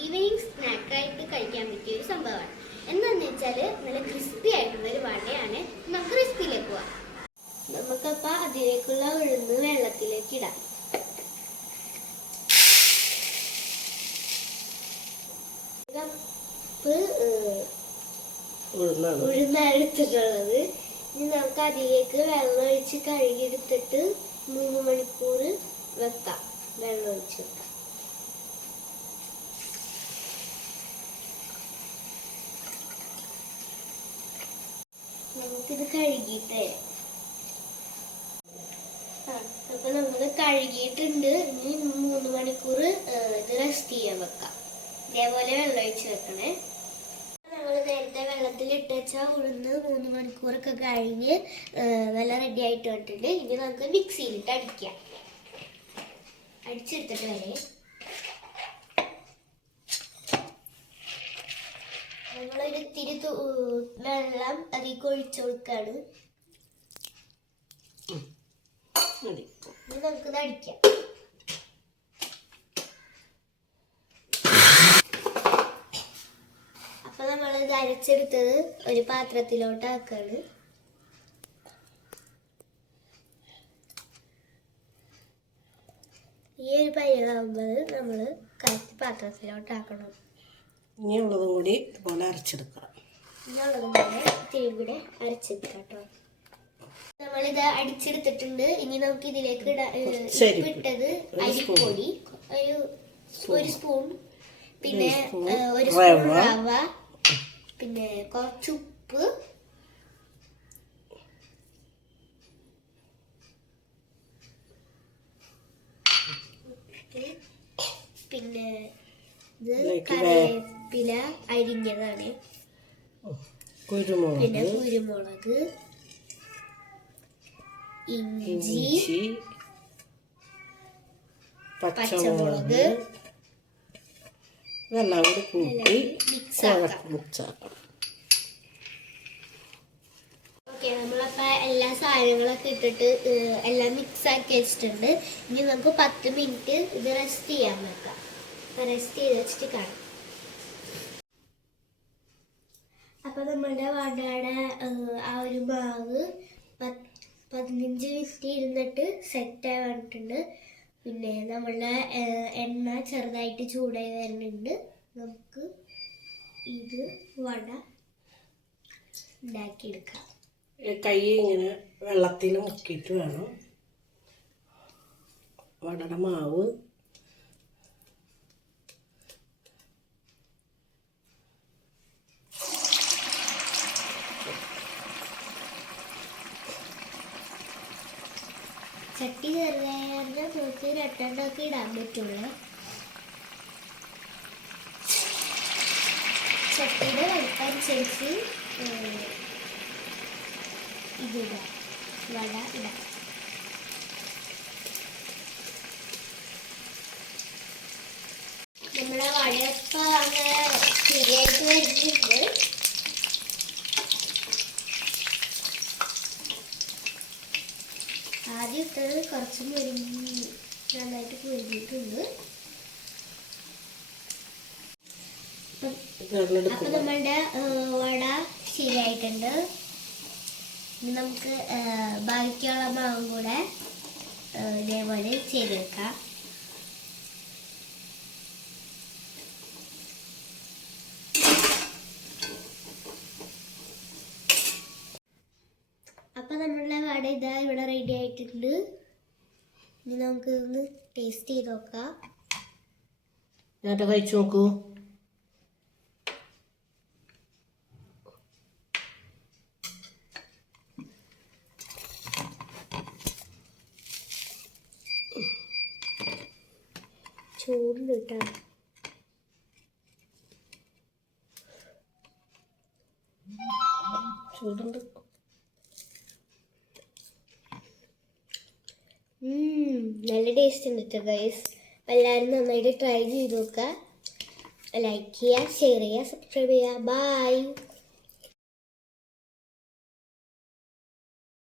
Evening സ്നാക്കായിട്ട് കഴിക്കാൻ പറ്റിയ ഒരു സംഭവമാണ്. എന്താണെന്ന് വെച്ചാൽ നല്ല ക്രിസ്പി ആയിട്ടുള്ള ഒരു വടയാണ് നമുക്ക് ക്രിസ്പിയിലേക്ക് പോവാം. നമുക്കപ്പോൾ അതിലേക്കുള്ള ഉഴുന്ന് വെള്ളത്തിലേക്ക് ഇടാം. ഉഴുന്നെടുത്തിട്ടുള്ളത് ഉഴുന്നാണ്. എടുത്തിട്ടുള്ളത്. ഇനി നമുക്ക് അതിലേക്ക് വെള്ളം ഒഴിച്ച് കഴുകിയെടുത്തിട്ട് മൂന്ന് മണിക്കൂർ വെക്കാം. വെള്ളം ഒഴിച്ച് വെക്കാം. നമുക്കിത് കഴുകിയിട്ട്. ആ അപ്പൊ നമ്മൾ കഴുകിയിട്ടുണ്ട്. ഇനി മൂന്ന് മണിക്കൂർ ഇത് റെസ്റ്റ് ചെയ്യാൻ വെക്കാം. ഇതേപോലെ വെള്ളം ഒഴിച്ച് വെക്കണേ. നമ്മൾ നേരത്തെ വെള്ളത്തിൽ ഇട്ട് വെച്ചാൽ ഉഴുന്ന് മൂന്ന് മണിക്കൂറൊക്കെ കഴിഞ്ഞ് വെള്ളം റെഡി ആയിട്ട് വന്നിട്ടുണ്ട്. ഇനി നമുക്ക് മിക്സിയിലിട്ട് അടിക്കാം. അടിച്ചെടുത്തിട്ട് വരെ. നമ്മളൊരു തിരി വെള്ളം അതിലേക്ക് ഒഴിച്ചു കൊടുക്കാണ്. നമുക്കിത് അടിക്കാം. അപ്പൊ നമ്മൾ ഇത് അരച്ചെടുത്തത് ഒരു പാത്രത്തിലോട്ട് ആക്കാണ് ഈ ഒരു പരിവാകുമ്പോൾ നമ്മൾ കറക്റ്റ് പാത്രത്തിലോട്ട് ആക്കണം ഇനിയുള്ളതും കൂടി ഇതുപോലെ അരച്ചെടുക്കണം. ഇനിയുള്ളതും കൂടെ ഇത്തിരി കൂടെ അരച്ചെടുക്കാം കേട്ടോ. നമ്മളിത് അടിച്ചെടുത്തിട്ടുണ്ട്. ഇനി നമുക്ക് ഇതിലേക്ക് ഇട്ടത് അരിപ്പൊടി. ഒരു ഒരു സ്പൂൺ. പിന്നെ ഒരു സ്പൂൺ റവ. പിന്നെ കുറച്ച് ഉപ്പ്. പിന്നെ ഇത് വേ- കറിവേപ്പില അരിഞ്ഞതാണ്. പിന്നെ കുരുമുളക് ഇഞ്ചി പച്ചമുളക് ഇതെല്ലാം കൂടി കൂട്ടി മിക്സാക്കണം ഓക്കെ നമ്മളപ്പോ എല്ലാ സാധനങ്ങളൊക്കെ ഇട്ടിട്ട് എല്ലാം മിക്സ് ആക്കി വെച്ചിട്ടുണ്ട്. ഇനി നമുക്ക് പത്ത് മിനിറ്റ് ഇത് റെസ്റ്റ് ചെയ്യാൻ വെക്കാം. റെസ്റ്റ് ചെയ്ത് വെച്ചിട്ട് കാണാം. അപ്പൊ നമ്മളുടെ വടയുടെ ആ ഒരു മാവ് പതിനഞ്ച് മിനിറ്റ് ഇരുന്നിട്ട് സെറ്റ് ആയി വന്നിട്ടുണ്ട്. പിന്നെ നമ്മളുടെ എണ്ണ ചെറുതായിട്ട് ചൂടായി വരുന്നുണ്ട്. നമുക്ക് ഇത് വട ഉണ്ടാക്കിയെടുക്കാം കൈ ഇങ്ങനെ വെള്ളത്തിൽ മുക്കിയിട്ട് വേണം. വടയുടെ മാവ് ചട്ടി ചെറുതായിരുന്ന നമുക്ക് രണ്ടെണ്ണമൊക്കെ ഇടാൻ പറ്റുള്ളൂ. ചട്ടിയുടെ വലുപ്പനുസരിച്ച് ഇതിടാം വട ഇടാം. നമ്മളെ വടയപ്പം അങ്ങനെ ശരിയായിട്ട് വരുന്നുണ്ട് ആദ്യം ഇട്ടത് കുറച്ചും മുരിങ്ങി നന്നായിട്ട് പൊരുതിയിട്ടുണ്ട് അപ്പം നമ്മളുടെ വട ശരിയായിട്ടുണ്ട്. നമുക്ക് ബാക്കിയുള്ള മാവും കൂടെ ഇതേപോലെ ചെയ്തെടുക്കാം. അപ്പൊ നമ്മളുടെ വട ഇതാ ഇവിടെ റെഡി ആയിട്ടുണ്ട്. ഇനി നമുക്ക് ഇതൊന്ന് ടേസ്റ്റ് ചെയ്ത് നോക്കാം. ഞാൻ കഴിച്ചു നോക്കൂ. ചൂടുണ്ട് കേട്ടോ. ചൂടുണ്ട്. നല്ല ടേസ്റ്റ് ഉണ്ട് കേട്ടോ ഗൈസ് എല്ലാവരും നന്നായിട്ട് ട്രൈ ചെയ്ത് നോക്കുക. ലൈക്ക് ചെയ്യുക ഷെയർ ചെയ്യുക സബ്സ്ക്രൈബ് ചെയ്യുക. ബൈ